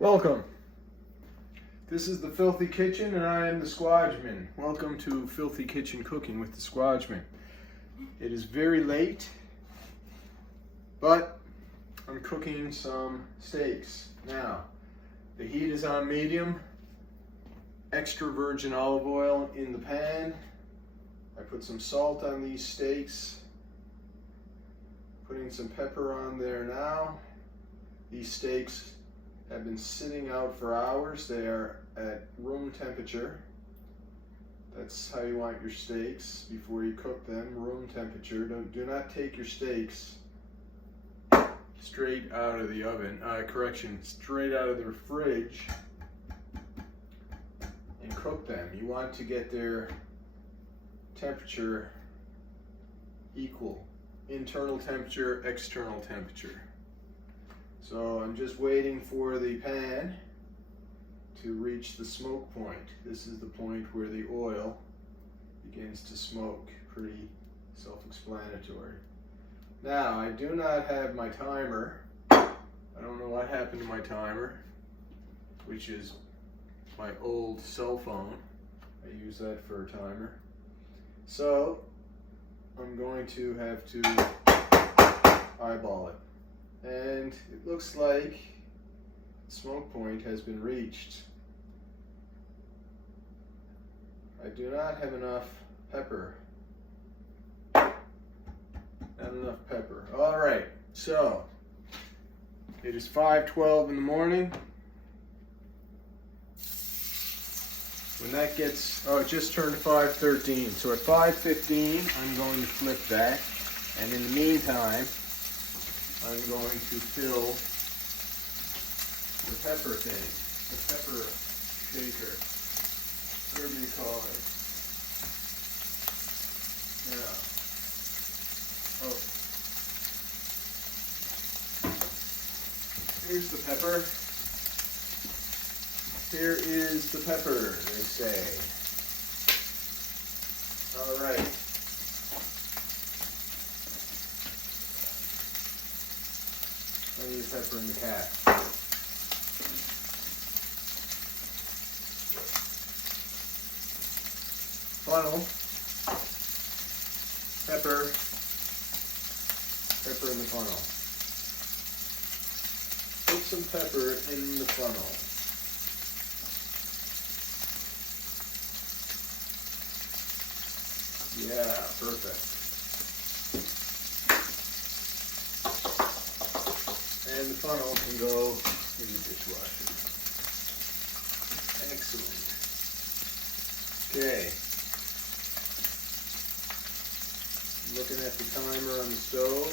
Welcome. This is the Filthy Kitchen and I am the Squadgeman. Welcome to Filthy Kitchen Cooking with the Squadgeman. It is very late, but I'm cooking some steaks. Now, the heat is on medium, extra virgin olive oil in the pan. I put some salt on these steaks, putting some pepper on there now. These steaks have been sitting out for hours. They are at room temperature. That's how you want your steaks before you cook them, room temperature. Do not take your steaks straight out of the oven, straight out of the fridge and cook them. You want to get their temperature equal, internal temperature, external temperature. So I'm just waiting for the pan to reach the smoke point. This is the point where the oil begins to smoke. Pretty self-explanatory. Now, I do not have my timer. I don't know what happened to my timer, which is my old cell phone. I use that for a timer. So I'm going to have to eyeball it. And it looks like the smoke point has been reached. I do not have enough pepper. Not enough pepper. All right, so it is 5:12 in the morning. When that gets, it just turned 5:13. So at 5:15, I'm going to flip that. And in the meantime, I'm going to fill the pepper thing, the pepper shaker, whatever you call it. Yeah. Oh. Here's the pepper. Here is the pepper, they say. All right. Plenty of pepper in the cap. Funnel. Pepper. Pepper in the funnel. Put some pepper in the funnel. Yeah, perfect. And the funnel can go in the dishwasher. Excellent. Okay. Looking at the timer on the stove.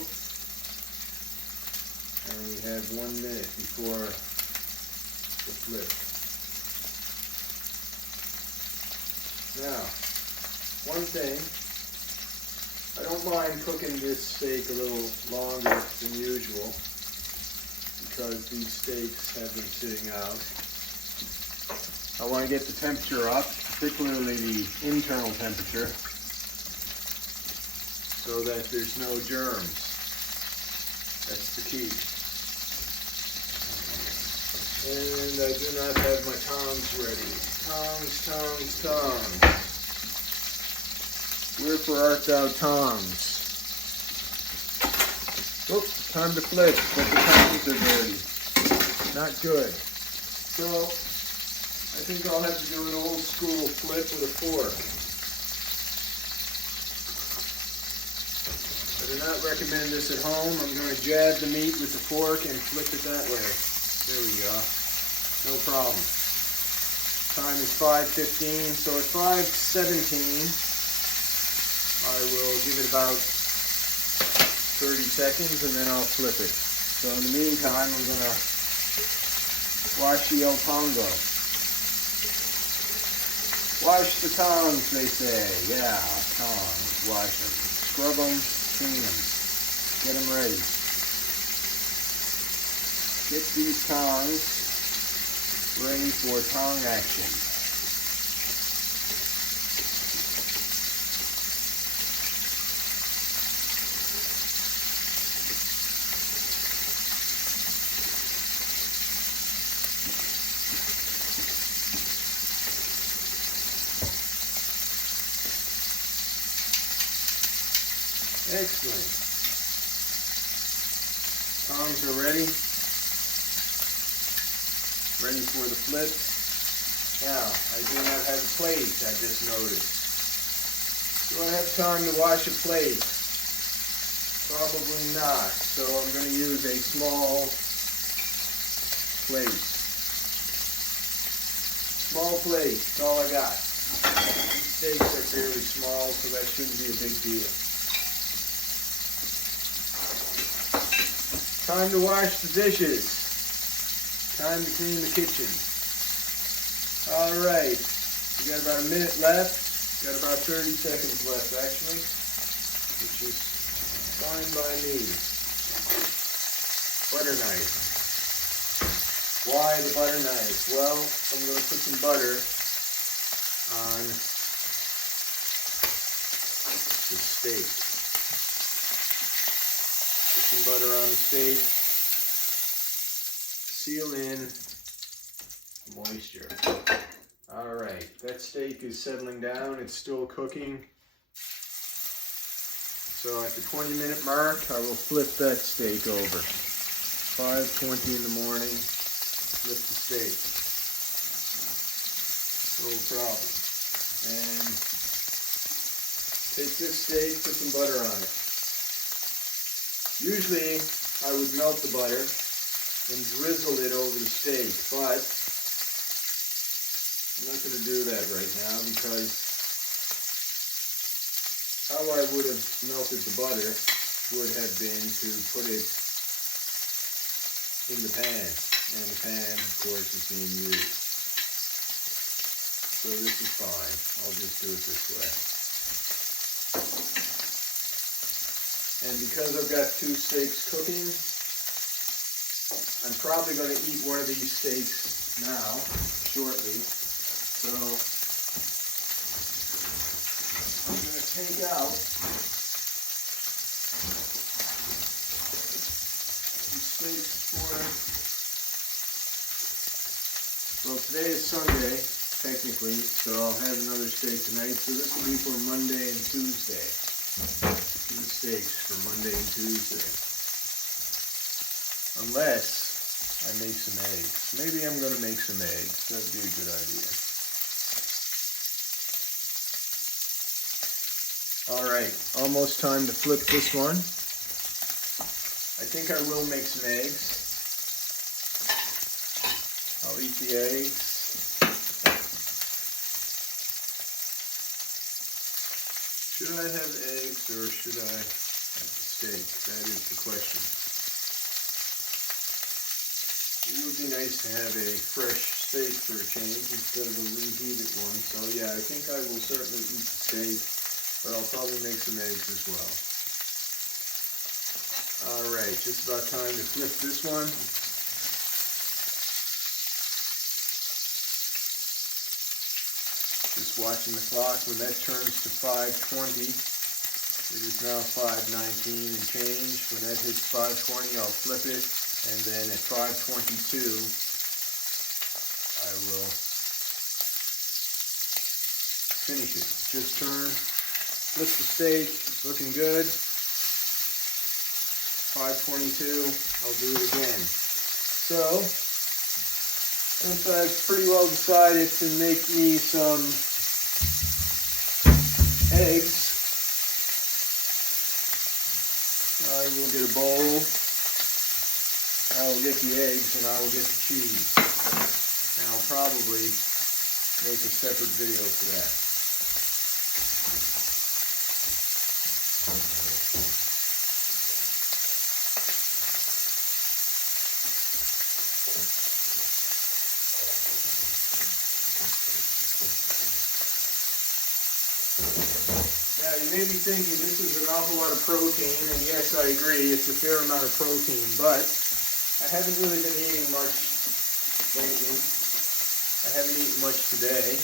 And we have 1 minute before the flip. Now, one thing. I don't mind cooking this steak a little longer than usual, because these steaks have been sitting out. I want to get the temperature up, particularly the internal temperature, so that there's no germs. That's the key. And I do not have my tongs ready. Tongs. Wherefore art thou tongs? Oh, time to flip, but the tongs are dirty. Not good. So, I think I'll have to do an old school flip with a fork. I do not recommend this at home. I'm going to jab the meat with the fork and flip it that way. There we go. No problem. Time is 5:15, so at 5:17, I will give it about 30 seconds and then I'll flip it. So in the meantime, I'm going to wash the El Pongo. Wash the tongs, they say. Yeah, tongs. Wash them. Scrub them, clean them. Get them ready. Get these tongs ready for tong action. Excellent. Tongs are ready. Ready for the flip. Now, I do not have a plate, I just noticed. Do I have time to wash a plate? Probably not. So I'm going to use a small plate. Small plate, that's all I got. These steaks are fairly small, so that shouldn't be a big deal. Time to wash the dishes. Time to clean the kitchen. All right, we got about a minute left. Got about 30 seconds left, actually, which is fine by me. Butter knife. Why the butter knife? Well, I'm going to put some butter on the steak. Put some butter on the steak. Seal in moisture. All right, that steak is settling down. It's still cooking. So at the 20-minute mark, I will flip that steak over. 5:20 in the morning, flip the steak. No problem. And take this steak, put some butter on it. Usually, I would melt the butter and drizzle it over the steak, but I'm not going to do that right now because how I would have melted the butter would have been to put it in the pan, and the pan, of course, is being used. So this is fine. I'll just do it this way. And because I've got two steaks cooking, I'm probably going to eat one of these steaks now, shortly. So I'm going to take out some steaks for, well, today is Sunday, technically, so I'll have another steak tonight. So this will be for Monday and Tuesday. Two steaks for Monday and Tuesday. Unless I make some eggs. Maybe I'm going to make some eggs. That'd be a good idea. Alright, almost time to flip this one. I think I will make some eggs. I'll eat the eggs. Should I have eggs or should I have the steak? That is the question. It would be nice to have a fresh steak for a change instead of a reheated one. So yeah, I think I will certainly eat the steak, but I'll probably make some eggs as well. Alright, just about time to flip this one. Just watching the clock. When that turns to 5:20, it is now 5:19 and change. When that hits 5:20, I'll flip it, and then at 5:22, I will finish it. Just turn, flip the steak, looking good. 5:22, I'll do it again. So, since I've pretty well decided to make me some eggs, I will get a bowl, I will get the eggs, and I will get the cheese. And I'll probably make a separate video for that. Now you may be thinking this is an awful lot of protein, and yes, I agree, it's a fair amount of protein, but I haven't really been eating much lately. I haven't eaten much today.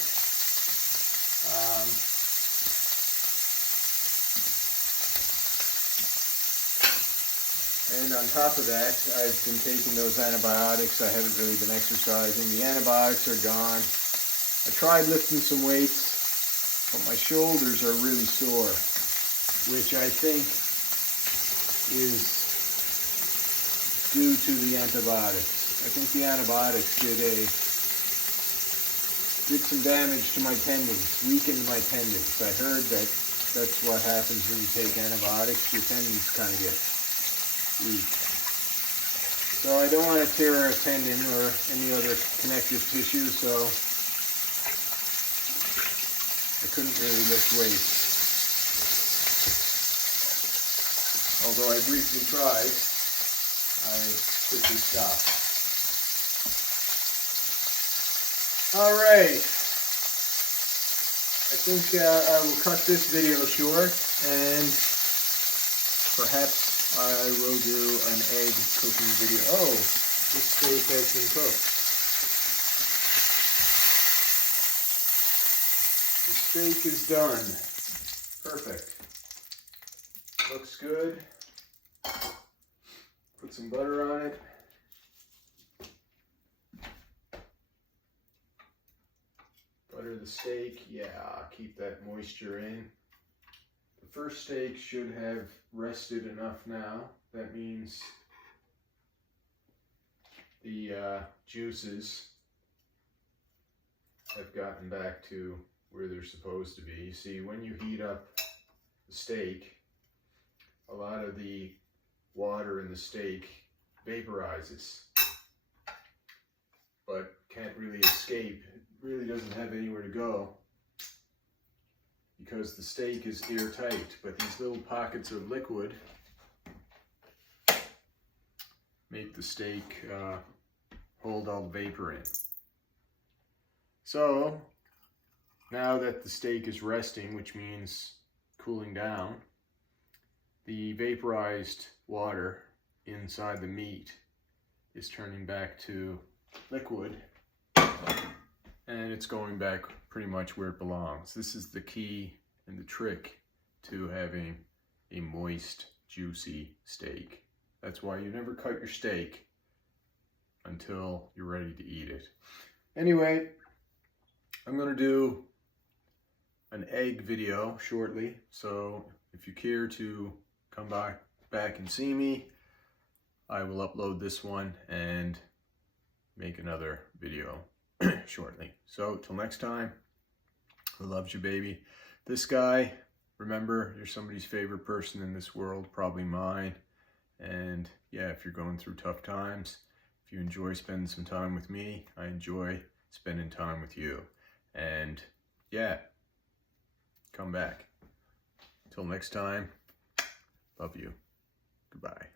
And on top of that, I've been taking those antibiotics. I haven't really been exercising. The antibiotics are gone. I tried lifting some weights, but my shoulders are really sore, which I think is due to the antibiotics. I think the antibiotics did some damage to my tendons, weakened my tendons. I heard that that's what happens when you take antibiotics. Your tendons kind of get weak. So I don't want to tear a tendon or any other connective tissue, so I couldn't really lift weights. Although I briefly tried, I quickly stopped. All right. I think I will cut this video short, and perhaps I will do an egg cooking video. Oh, this steak has been cooked. The steak is done. Perfect. Looks good. Put some butter on it. Butter the steak. Yeah, keep that moisture in. The first steak should have rested enough now. That means the juices have gotten back to where they're supposed to be. You see, when you heat up the steak, a lot of the water in the steak vaporizes, but can't really escape. It really doesn't have anywhere to go because the steak is airtight, but these little pockets of liquid make the steak hold all the vapor in. So now that the steak is resting, which means cooling down, the vaporized water inside the meat is turning back to liquid, and it's going back pretty much where it belongs. This is the key and the trick to having a moist, juicy steak. That's why you never cut your steak until you're ready to eat it. Anyway, I'm going to do an egg video shortly, so if you care to come back and see me, I will upload this one and make another video shortly. So till next time, who loves you, baby? This guy, remember, you're somebody's favorite person in this world, probably mine. And yeah, if you're going through tough times, if you enjoy spending some time with me, I enjoy spending time with you. And yeah, come back. Till next time, love you. Goodbye.